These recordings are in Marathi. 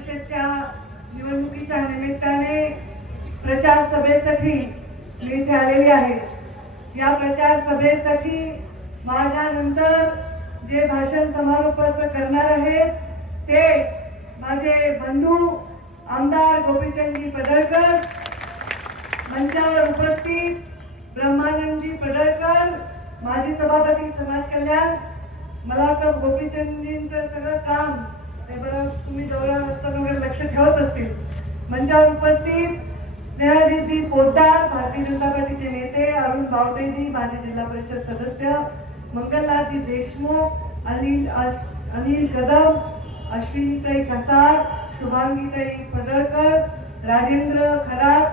परिषदच्या निवडणुकीच्या निमित्ताने प्रचार सभेसाठी मी इथे आलेली आहे। या प्रचार सभेसाठी माझ्यानंतर जे भाषण समारोपाचं करणार आहे ते माझे बंधू आमदार गोपीचंदजी पडळकर, मंचावर उपस्थित ब्रह्मानंदजी पडळकर, माजी सभापती समाज कल्याण। मला वाटतं गोपीचंदजींचं सगळं काम ते बरं तुम्ही दौरा असताना वगैरे लक्ष ठेवत असतील। मंचावर उपस्थित स्नेहाजीजी पोद्दार, भारतीय जनता पार्टीचे नेते, अरुण बावटेजी, माजी जिल्हा परिषद सदस्य, मंगलराजी देशमुख, अनिल कदम, अश्विनीताई कसार, शुभांगीताई पडळकर, राजेंद्र खरात,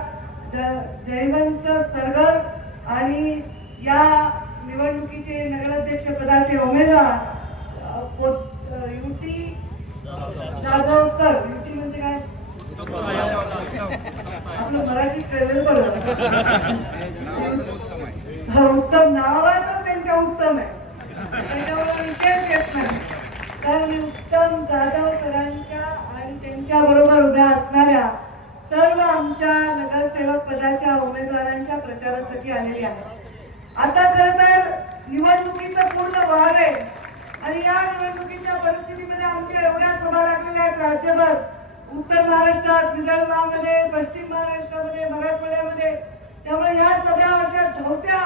जयवंत सरगर आणि या निवडणुकीचे नगराध्यक्ष पदाचे उमेदवार युटी जाधव सर। युटी म्हणजे काय आपलं मराठी कळलेलं बरं। उत्तम नावातच त्यांच्या उत्तम आहे, त्याच्यावर विशेष येत नाही। तर मी उत्तम जाधव सरांच्या आणि त्यांच्या बरोबर उभ्या असणाऱ्या सर्व आमच्या नगरसेवक पदाच्या उमेदवारांच्या प्रचारासाठी आलेली आहे। आता खरं तर निवडणुकीचं पूर्ण वार आहे आणि या निवडणुकीच्या परिस्थितीमध्ये आमच्या एवढ्या सभा लागलेल्या आहेत राज्यभर, उत्तर महाराष्ट्रात, विदर्भामध्ये, पश्चिम महाराष्ट्रामध्ये, मराठवाड्यामध्ये। त्यामुळे या सभा अशा धावत्या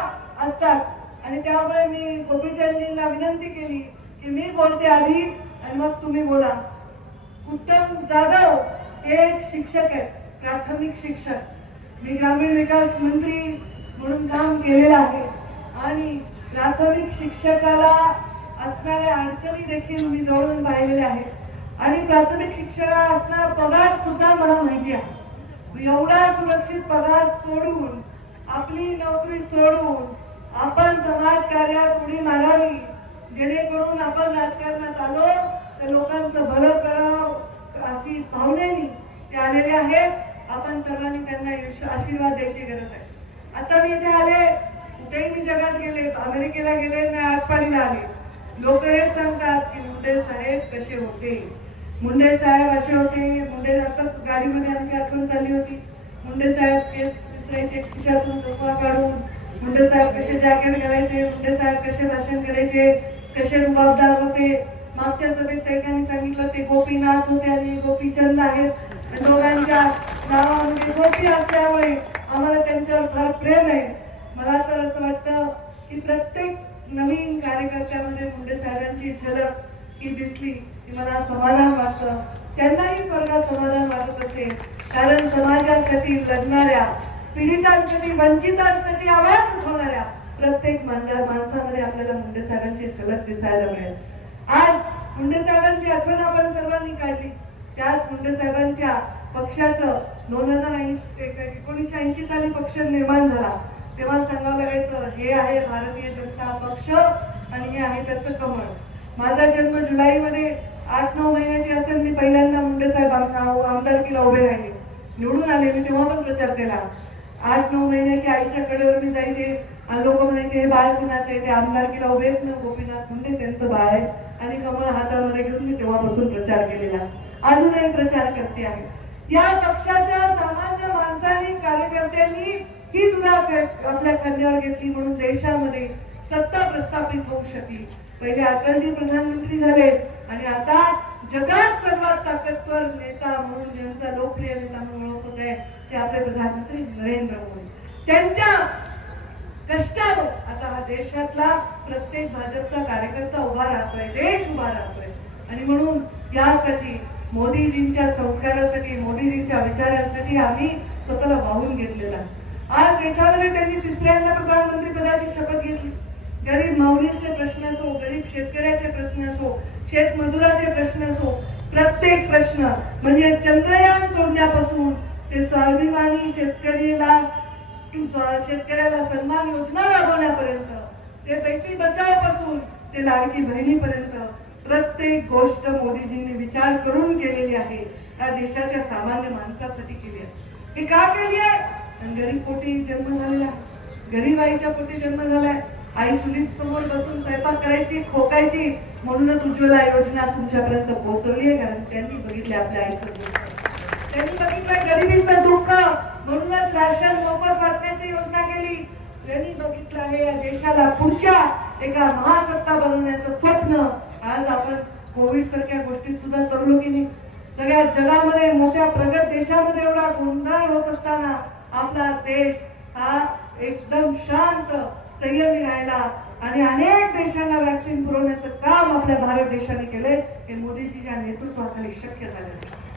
असतात आणि त्यामुळे मी गोपीचंदजींना विनंती केली की मी बोलते आधी आणि मग तुम्ही बोला। उत्तम जाधव हे शिक्षक आहेत, प्राथमिक शिक्षक। मी ग्रामीण विकास मंत्री म्हणून काम केलेलं आहे आणि प्राथमिक शिक्षकाला असणाऱ्या अडचणी देखील मी जवळून पाहिलेल्या आहेत आणि प्राथमिक शिक्षकाला असणारा पगार सुद्धा मला माहिती आहे। एवढा सुरक्षित पगार सोडून, आपली नोकरी सोडून आपण समाजकार्यात उडी मारावी, जेणेकरून आपण राजकारणात आलो तर लोकांचं भलं करावं अशी भावनेने ते आलेले आहेत। आपण सर्वांनी त्यांना आशीर्वाद द्यायची गरज आहे। आता मी इथे आले, कुठेही मी जगात गेले, अमेरिकेला गेले, नाही आटपाडीला आले, लोक हेच सांगतात की मुंडे साहेब कसे होते, मुंडे साहेब असे होते। मुंडे आताच गाडीमध्ये आमची आठवण चालली होती, मुंडे साहेब केस विचारायचे खिशातून टोपा काढून, मुंडे साहेब कसे जॅकेट घालायचे, मुंडे साहेब कसे भाषण करायचे, कसे रुबाबदार होते। मागच्या सभेत त्यांनी सांगितलं ते गोपीनाथ होते आणि गोपीचंद आहेत, दोघांच्या नावामध्ये गोपी असल्यामुळे आम्हाला त्यांच्यावर फार प्रेम आहे। मला तर असं वाटतं की प्रत्येक नवीन कार्यकर्त्यामध्ये मुंडे साहेबांची झलक ही दिसली की मला समाधान वाटतं, त्यांनाही स्वर्गात समाधान वाटत असेल। कारण समाजासाठी लढणाऱ्या, पीडितांसाठी, वंचितांसाठी आवाज उठवणाऱ्या प्रत्येक माणसामध्ये आपल्याला मुंडे साहेबांची झलक दिसायला मिळेल। आज मुंडे साहेबांची आठवण आपण सर्वांनी काढली, त्याच मुंडे साहेबांच्या पक्षाचं 1980 साली पक्ष निर्माण झाला तेव्हा सांगावं लागायचं हे आहे भारतीय जनता पक्ष आणि हे आहे त्याचं कमळ। माझा जन्म जुलैमध्ये 8-9 महिन्याची असेल, मी पहिल्यांदा मुंडे साहेब आमदारकीला उभे राहिले, निवडून आले। मी तेव्हा पण प्रचार केला। 8-9 महिन्याची आईच्या कडेवर मी जायचे आणि लोक म्हणायचे हे बाळ कुणाचे, ते आमदारकीला उभे आहेत ना, गोपीनाथ मुंडे त्यांचं बाळ आहे आणि कमळ हातामध्ये घेऊन मी तेव्हापासून प्रचार केलेला, अजूनही प्रचार करते आहे। या पक्षाच्या सामान्य माणसांनी, कार्यकर्त्यांनी ही दुराव आपल्या खांद्यावर घेतली म्हणून देशामध्ये सत्ता प्रस्थापित होऊ शकली। पहिले अटलजी प्रधानमंत्री झाले आणि आता जगात सर्वात ताकदवर नेता म्हणून, ज्यांचा लोकप्रिय नेता म्हणून ओळख होत आहे ते आपले प्रधानमंत्री नरेंद्र मोदी। त्यांच्या कष्टावर आता हा देशातला प्रत्येक भाजपचा कार्यकर्ता उभा राहतोय, देश उभा राहतोय आणि म्हणून यासाठी मोदीजींच्या संस्कारासाठी, मोदीजींच्या विचारांसाठी आम्ही स्वतःला वाहून घेतलेला। आज देशामध्ये त्यांनी तिसऱ्यांदा प्रधानमंत्री पदाची शपथ घेतली। गरीब माऊलींचे प्रश्न असो, गरीब शेतकऱ्याचे प्रश्न असो, शेतमजुराचे प्रश्न असो, प्रत्येक प्रश्न म्हणजे चंद्रयान सोडण्यापासून ते स्वाभिमानी शेतकऱ्याला सन्मान योजना राबवण्यापर्यंत, ते बेटी बचाव पासून ते लाडकी बहिणीपर्यंत प्रत्येक गोष्ट मोदीजींनी विचार करून केलेली आहे। या देशाच्या सामान्य माणसासाठी केली आहे। हे का केली आहे? गरीब पोटी जन्म झालेला, गरीब आईच्या पोटी जन्म झालाय, आई चुलीत समोर बसून स्वयंपाक करायची, खोकायची. म्हणूनच उज्ज्वला योजना तुमच्यापर्यंत पोहोचवली आहे, कारण त्यांनी बघितले आपल्या आईचं दुःख, त्यांनी बघितलं गरिबीचं दुःख, म्हणूनच राशन मोफत वाटण्याची योजना केली. त्यांनी बघितलं आहे या देशाला पुढच्या एका महासत्ता बनवण्याचं स्वप्न. आज आपण कोविड सारख्या गोष्टीत सुद्धा तरलो की नाही. सगळ्या जगामध्ये मोठ्या प्रगत देशामध्ये एवढा गोंधळ होत असताना आपला देश हा एकदम शांत संयमी राहिला आणि अनेक देशांना वॅक्सिन पुरवण्याचं काम आपल्या भारत देशाने केले. हे मोदीजीच्या नेतृत्वाखाली शक्य झाले.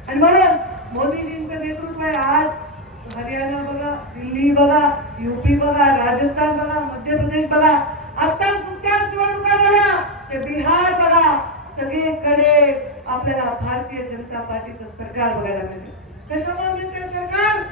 आणि म्हणून मोदीजींचं नेतृत्व आहे. आज हरियाणा बघा, दिल्ली बघा, युपी बघा, राजस्थान बघा, मध्य प्रदेश बघा, आता नुकत्याच निवडणुका झाल्या, ते बिहार बघा, सगळीकडे आपल्याला भारतीय जनता पार्टीचं सरकार बघायला मिळते. कशामुळे मिळते सरकार?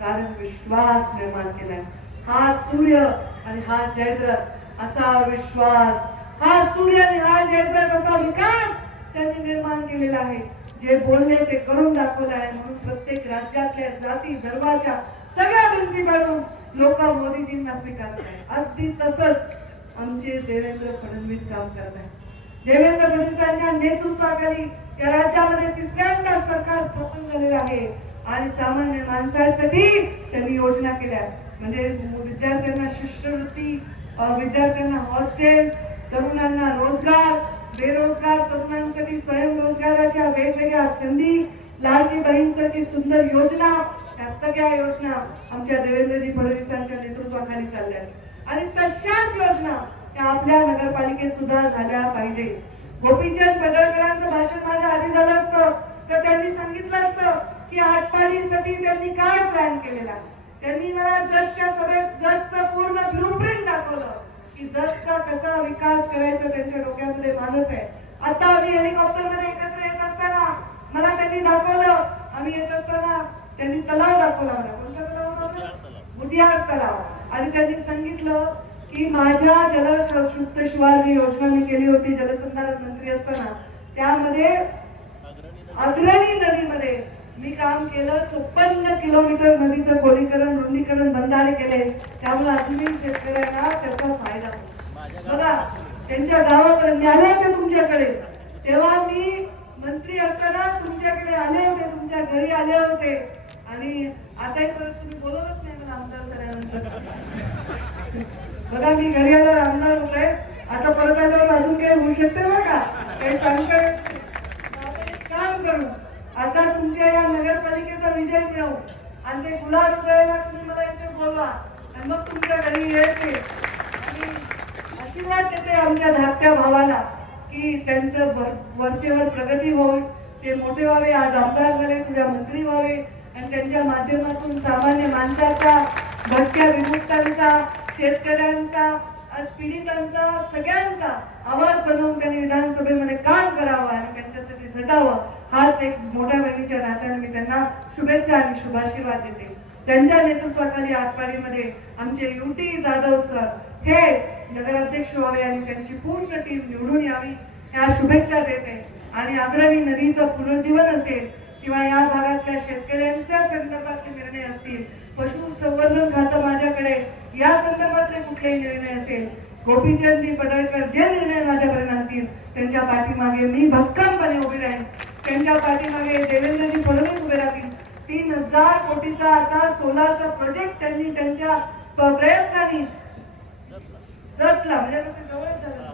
कारण विश्वास निर्माण केलाय. हा सूर्य आणि हा जयद्रथ असा विश्वास, हा सूर्य आणि हा जयद्रथ असा विकास त्यांनी निर्माण केलेला आहे. जे बोलले ते करून दाखवलं आहे. म्हणून प्रत्येक राज्यातल्या जाती धर्माच्या सगळ्या भिंती काढून लोक मोदीजींना स्वीकारत आहेत. अगदी तसंच आमचे देवेंद्र फडणवीस काम करत आहेत. देवेंद्र फडणवीसांच्या नेतृत्वाखाली या राज्यामध्ये तिसऱ्यांदा सरकार स्थापन झालेलं आहे आणि सामान्य माणसासाठी त्यांनी योजना केल्या. म्हणजे विद्यार्थ्यांना शिष्यवृत्ती, विद्यार्थ्यांना हॉस्टेल, तरुणांना रोजगार, बेरोजगार तरुणांसाठी स्वयंरोजगाराच्या वेगवेगळ्या संधी, लाडकी बहीणसाठी सुंदर योजना, या सगळ्या योजना आमच्या देवेंद्रजी फडणवीसांच्या नेतृत्वाखाली चालल्या आणि तशाच योजना त्या आपल्या नगरपालिकेत सुद्धा झाल्या पाहिजे. गोपीचंद पडळकरांचं भाषण माझ्या आधी झालं असतं तर त्यांनी सांगितलं असतं की आटपाडीसाठी त्यांनी काय प्लॅन केलेला. त्यांनी मला जजच्या सभेत जजचं पूर्ण ब्लूप्रिंट दाखवलं की जजचा कसा विकास करायचा त्यांच्या डोक्यामध्ये मानस आहे. आता आम्ही हेलिकॉप्टर मध्ये एकत्र येत असताना मला त्यांनी दाखवलं, आम्ही येत असताना त्यांनी तलाव दाखवला मला. कोणता तलाव दाखवला? बुटियार तलाव. आणि त्यांनी सांगितलं की माझ्या जलशुद्ध शिवार जी योजना मी केली होती जलसंधारण मंत्री असताना, त्यामध्ये अग्रणी नदीमध्ये मी काम केलं. 54 किलोमीटर नदीचं खोलीकरण, रुंदीकरण, बंधारे केले. त्यामुळे अजूनही शेतकऱ्यांना त्याचा फायदा होतो. बघा, त्यांच्या गावापर्यंत आले होते तुमच्याकडे, तेव्हा मी मंत्री असताना तुमच्याकडे आले होते, तुमच्या घरी आले होते. आणि आताही परत तुम्ही बोलवलंच नाही मला आमदार झाल्यानंतर. बघा, मी घरी आल्यावर आमदार होते, आता परत आल्यावर अजून काही होऊ शकते बघा. काही सांगताय काम करू. आता तुमच्या या नगरपालिकेचा विजय मिळवू आणि ते गुलाब उधळायला तुम्ही मला इथे बोलवा आणि मग तुमच्या घरी यायचे आणि आशीर्वाद देते आमच्या धाकट्या भावाला की त्यांचं वरचेवर प्रगती होईल, ते मोठे व्हावे, आज आमदार झाले, तुझ्या मंत्री व्हावे आणि त्यांच्या माध्यमातून सामान्य माणसाचा, भटक्या विमुक्तांचा, शेतकऱ्यांचा, पीडितांचा, सगळ्यांचा आवाज बनवून त्यांनी विधानसभेमध्ये काम करावं आणि त्यांच्यासाठी झटावं. हाच एक मोठ्या बहिणीच्या नात्याने मी त्यांना शुभेच्छा आणि शुभाशीर्वाद देते. त्यांच्या नेतृत्वाखाली आटपाडीमध्ये आमचे युटी जाधव सर हे नगराध्यक्ष व्हावे आणि त्यांची पूर्ण टीम निवडून यावी ह्या शुभेच्छा देते. आणि अग्रणी नदीचं पुनर्जीवन असेल किंवा या भागातल्या शेतकऱ्यांच्या संदर्भातले निर्णय असतील, पशुसंवर्धन खातं माझ्याकडे या संदर्भातले कुठलेही निर्णय असेल, गोपीचंदजी पडळकर जे निर्णय माझ्यापर्यंत आणतील त्यांच्या पाठीमागे मी भक्कमपणे उभी राहीन. त्यांच्या पाठीमागे देवेंद्रजी फडणवीस उभे राहतील. 3000 कोटीचा आता सोलारचा प्रोजेक्ट त्यांनी त्यांच्या प्रयत्नांनी जपला, म्हणजे जवळच झाला,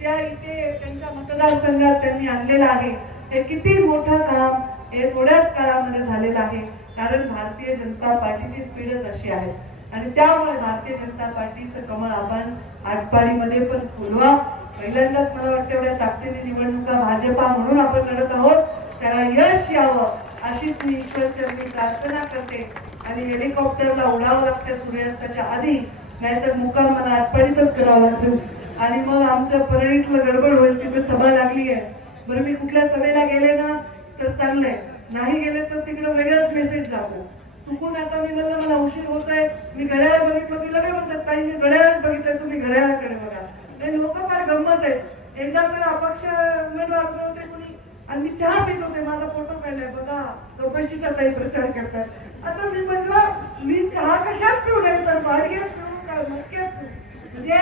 त्या इथे त्यांच्या मतदारसंघात त्यांनी आणलेला आहे. हे किती मोठं काम हे थोड्याच काळामध्ये झालेलं आहे. कारण भारतीय जनता पार्टीची स्पीडच अशी आहे आणि त्यामुळे भारतीय जनता पार्टीचं कमळ आपण आटपाडीमध्ये पण फुलवा. पहिल्यांदाच मला वाटतं एवढ्या ताकदीने निवडणुका भाजपा म्हणून आपण लढत आहोत, त्याला यश यावं अशीच मी ईश्वरचरणी प्रार्थना करते. आणि हेलिकॉप्टरला उडावं लागतं सूर्यास्ताच्या आधी, नाहीतर मुक्काम मला आटपाडीतच करावं लागतो आणि मग आमचं परळीतलं गडबड होईल. तिथे सभा लागली आहे. बरं, मी कुठल्या सभेला गेले ना तर चांगलंय, नाही गेले तर तिकडे वेगळाच मेसेज जातो. चुकून आता मी म्हणलं मला उशीर होत आहे, मी घड्याळ बघितलं की लगेच म्हणतात ताई मी घड्याळ बघितलं, तुम्ही घड्याळाकडे बघा. हे लोक फार गंमत आहेत. एकदा तर अपक्ष उमेदवार होते कुणी आणि मी चहा पित होते, माझा फोटो काढलाय बघा, चौकशीचा ताई प्रचार करतात. आता मी म्हटलं मी चहा कशात पिऊ नये तर बाडग्यात पिऊ का मटक्यात पिऊ. म्हणजे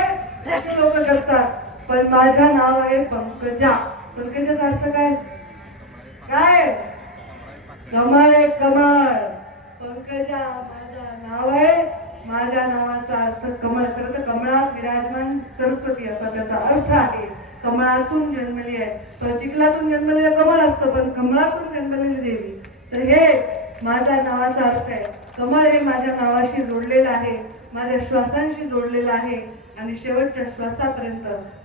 असे लोक करतात. पण माझं नाव आहे पंकजा. पंकजाचा अर्थ काय? काय? कमळ आहे, कमळ. पंकजा माझं नाव आहे. माझ्या नावाचा अर्थ कमळ. खरं तर कमळात विराजमान सरस्वती असा त्याचा अर्थ आहे. कमळातून जन्मली आहे. तर चिखलातून जन्मलेलं कमळ असतं, पण कमळातून जन्मलेली देवी. तर हे माझ्या नावाचा अर्थ आहे. कमळ हे माझ्या नावाशी जोडलेलं आहे, माझ्या श्वासांशी जोडलेलं आहे. आणि शेवटच्या श्वासापर्यंत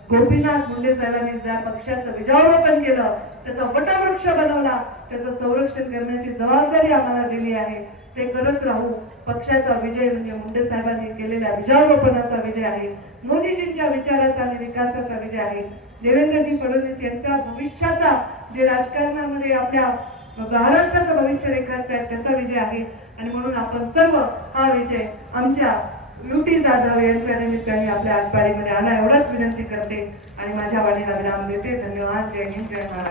गोपीनाथ मुंडे साहेबांनी ज्या पक्षाचं बीजारोपण केलं, त्याचा वटवृक्ष बनवला, त्याचं संरक्षण करण्याची जबाबदारी आम्हाला दिली आहे. ते करत राहू. पक्षाचा विजय म्हणजे मुंडे साहेबांनी केलेल्या बीजारोपणाचा विजय आहे. मोदीजींच्या विचाराचा आणि विकासाचा विजय आहे. देवेंद्रजी फडणवीस यांच्या भविष्याचा, जे राजकारणामध्ये आपल्या महाराष्ट्राचं भविष्य रेखाटतायत, त्याचा विजय आहे. आणि म्हणून आपण सर्व हा विजय आमच्या युटी जाधव यांच्या निमित्ताने आपल्या आटपाडीमध्ये आणा एवढाच विनंती करते आणि माझ्या वाणीला विराम देते. धन्यवाद. जय हिंद, जय महाराष्ट्र.